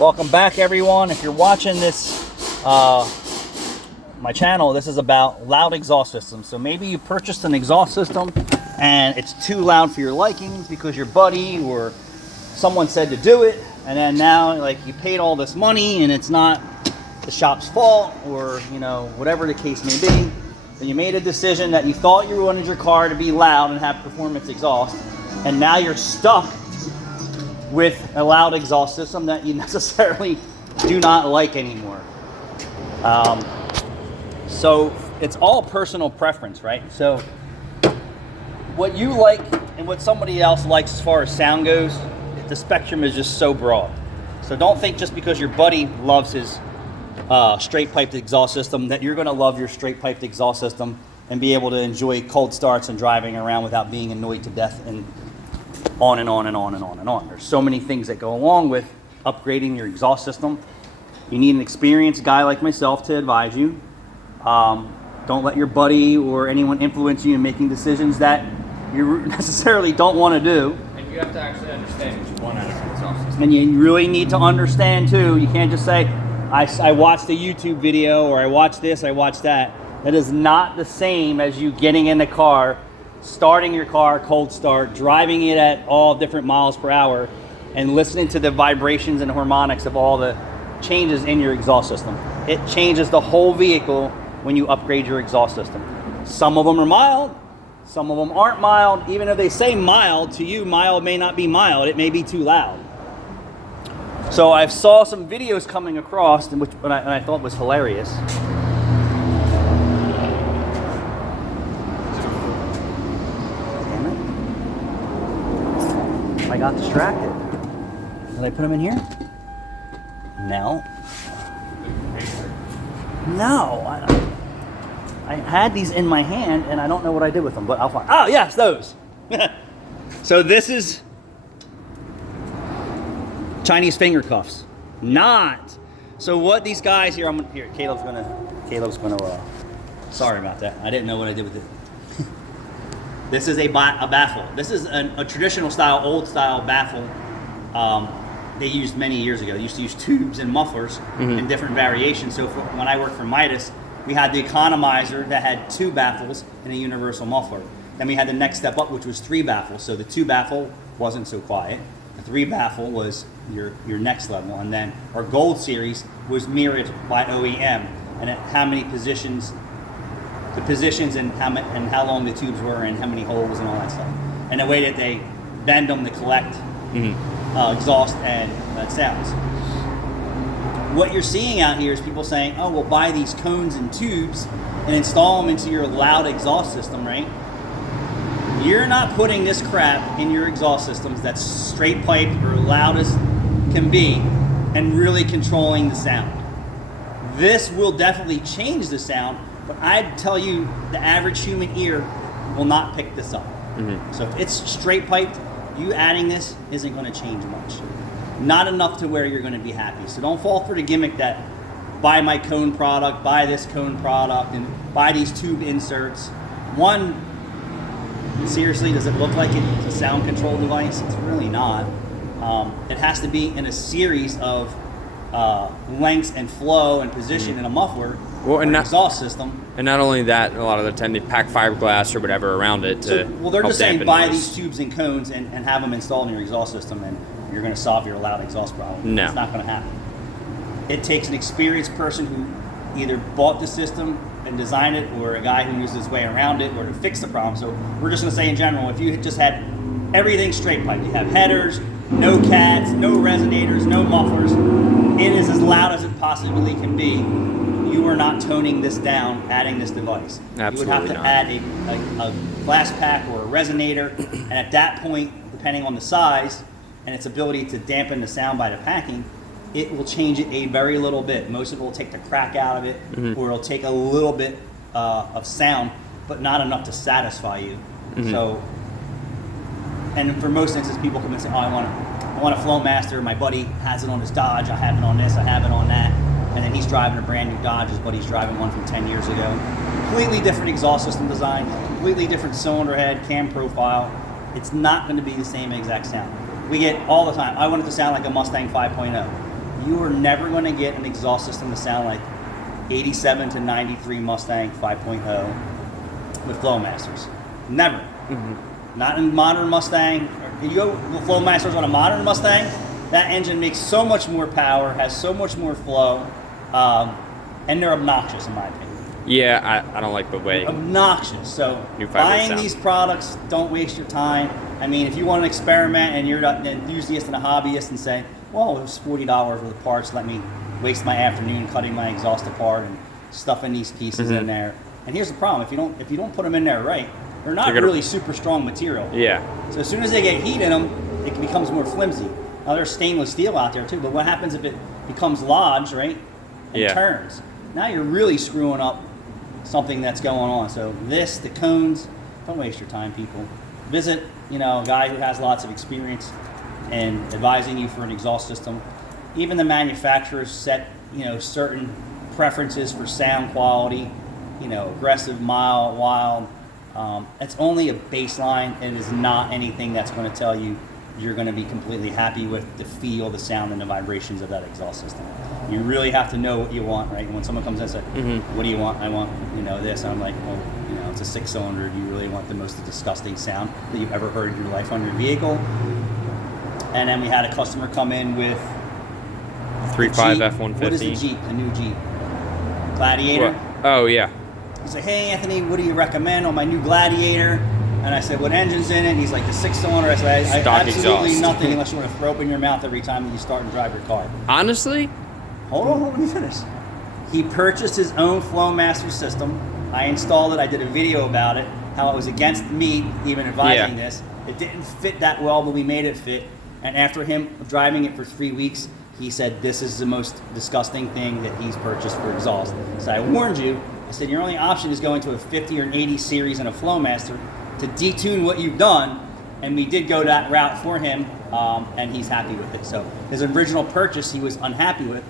Welcome back, everyone. If you're watching this, my channel, this is about loud exhaust systems. So maybe you purchased an exhaust system and it's too loud for your likings because your buddy or someone said to do it, and then now like you paid all this money and it's not the shop's fault, or whatever the case may be. Then you made a decision that you thought you wanted your car to be loud and have performance exhaust, and now you're stuck with a loud exhaust system that you necessarily do not like anymore. So it's all personal preference, right? So what you like and what somebody else likes as far as sound goes, the spectrum is just so broad. So don't think just because your buddy loves his straight piped exhaust system that you're going to love your straight piped exhaust system and be able to enjoy cold starts and driving around without being annoyed to death, and on and on and on and on and on. There's so many things that go along with upgrading your exhaust system. You need an experienced guy like myself to advise you. Don't let your buddy or anyone influence you in making decisions that you necessarily don't want to do. And you have to actually understand what you want out of your exhaust system. And you really need to understand too. You can't just say, I watched a YouTube video, or I watched this, I watched that. That is not the same as you getting in the car, starting your car, cold start, driving it at all different miles per hour, and listening to the vibrations and harmonics of all the changes in your exhaust system. It changes the whole vehicle when you upgrade your exhaust system. Some of them are mild, some of them aren't mild. Even if they say mild, to you, mild may not be mild. It may be too loud. So I saw some videos coming across, and I thought was hilarious. I got distracted. Did I put them in here? No. No. I had these in my hand and I don't know what I did with them, but I'll find. Oh, yes, those. So this is Chinese finger cuffs. Not. So what these guys here, Caleb's gonna, sorry about that. I didn't know what I did with it. This is a baffle. This is a traditional style, old style baffle they used many years ago. They used to use tubes and mufflers in different variations. So when I worked for Midas, we had the economizer that had 2 baffles and a universal muffler. Then we had the next step up, which was 3 baffles. So the 2 baffle wasn't so quiet. The 3 baffle was your next level. And then our gold series was mirrored by OEM, and at how many positions, the positions and how long the tubes were and how many holes and all that stuff. And the way that they bend them to collect exhaust and sounds. What you're seeing out here is people saying, oh, well, buy these cones and tubes and install them into your loud exhaust system, right? You're not putting this crap in your exhaust systems that's straight piped or loud as can be and really controlling the sound. This will definitely change the sound, but I'd tell you the average human ear will not pick this up. So if it's straight piped, you adding this isn't going to change much. Not enough to where you're going to be happy. So don't fall for the gimmick that buy my cone product, buy this cone product, and buy these tube inserts. One, seriously, does it look like it's a sound control device? It's really not. It has to be in a series of lengths and flow and position in a muffler or an exhaust system. And not only that, a lot of the time they pack fiberglass or whatever around it to they're just saying buy these tubes and cones and have them installed in your exhaust system, and you're going to solve your loud exhaust problem. No. It's not going to happen. It takes an experienced person who either bought the system and designed it, or a guy who uses his way around it, or to fix the problem. So we're just going to say in general, if you just had everything straight pipe, you have headers, no cats, no resonators, no mufflers, it is as loud as it possibly can be. You are not toning this down, adding this device. Absolutely you would have to not. add a glass pack or a resonator, and at that point, depending on the size and its ability to dampen the sound by the packing, it will change it a very little bit. Most of it will take the crack out of it, or it'll take a little bit of sound, but not enough to satisfy you. So, and for most instances, people come and say, oh, I want a Flowmaster. My buddy has it on his Dodge. I have it on this. I have it on that. And then he's driving a brand new Dodge. His buddy's driving one from 10 years ago. Completely different exhaust system design, completely different cylinder head, cam profile. It's not going to be the same exact sound. We get all the time, I want it to sound like a Mustang 5.0. You are never going to get an exhaust system to sound like 87 to 93 Mustang 5.0 with Flowmasters. Never. Mm-hmm. Not in modern Mustang. You go with Flowmasters on a modern Mustang, that engine makes so much more power, has so much more flow, and they're obnoxious in my opinion. Yeah, I don't like the way. Obnoxious. So New buying sound. these products, don't waste your time. I mean, if you want to experiment and you're an enthusiast and a hobbyist and say, well, it was $40 worth of parts, let me waste my afternoon cutting my exhaust apart and stuffing these pieces in there. And here's the problem: if you don't put them in there right, they're not really super strong material. Yeah. So as soon as they get heat in them, it becomes more flimsy. Now there's stainless steel out there too, but what happens if it becomes lodged, right? And turns. Now you're really screwing up something that's going on. So the cones, don't waste your time, people. Visit, a guy who has lots of experience in advising you for an exhaust system. Even the manufacturers set, certain preferences for sound quality, aggressive, mild, wild. It's only a baseline. It is not anything that's going to tell you you're going to be completely happy with the feel, the sound, and the vibrations of that exhaust system. You really have to know what you want, right? When someone comes in and says, what do you want? I want, this. And I'm like, well, it's a 6-cylinder. Do you really want the most disgusting sound that you've ever heard in your life on your vehicle? And then we had a customer come in with 3.5 F-150. What is the Jeep? The new Jeep? Gladiator? What? Oh, yeah. He's like, hey, Anthony, what do you recommend on my new Gladiator? And I said, what engine's in it? And he's like, the 6-cylinder. I said, I absolutely exhaust. nothing unless you want to throw up in your mouth every time that you start and drive your car. Honestly? Hold on, let me finish. He purchased his own Flowmaster system. I installed it. I did a video about it, how it was against me even advising this. It didn't fit that well, but we made it fit. And after him driving it for 3 weeks, he said, this is the most disgusting thing that he's purchased for exhaust. So I warned you. I said, your only option is going to a 50 or an 80 series and a Flowmaster to detune what you've done. And we did go that route for him, and he's happy with it. So his original purchase, he was unhappy with.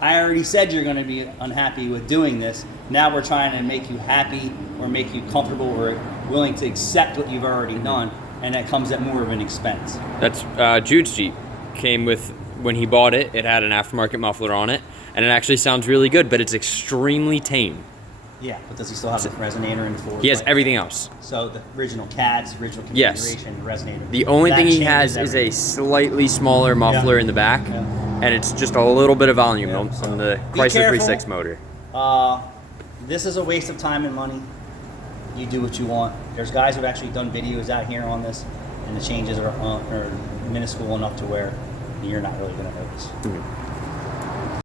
I already said you're going to be unhappy with doing this. Now we're trying to make you happy or make you comfortable or willing to accept what you've already done, and that comes at more of an expense. That's Jude's Jeep. Came with, when he bought it, it had an aftermarket muffler on it, and it actually sounds really good, but it's extremely tame. Yeah, but does he still have the resonator and the He has everything else. So the original CADs, original configuration, the resonator. The only thing he has everything. is a slightly smaller muffler in the back, and it's just a little bit of volume on the Chrysler 3.6 motor. This is a waste of time and money. You do what you want. There's guys who've actually done videos out here on this, and the changes are minuscule enough to where you're not really going to notice.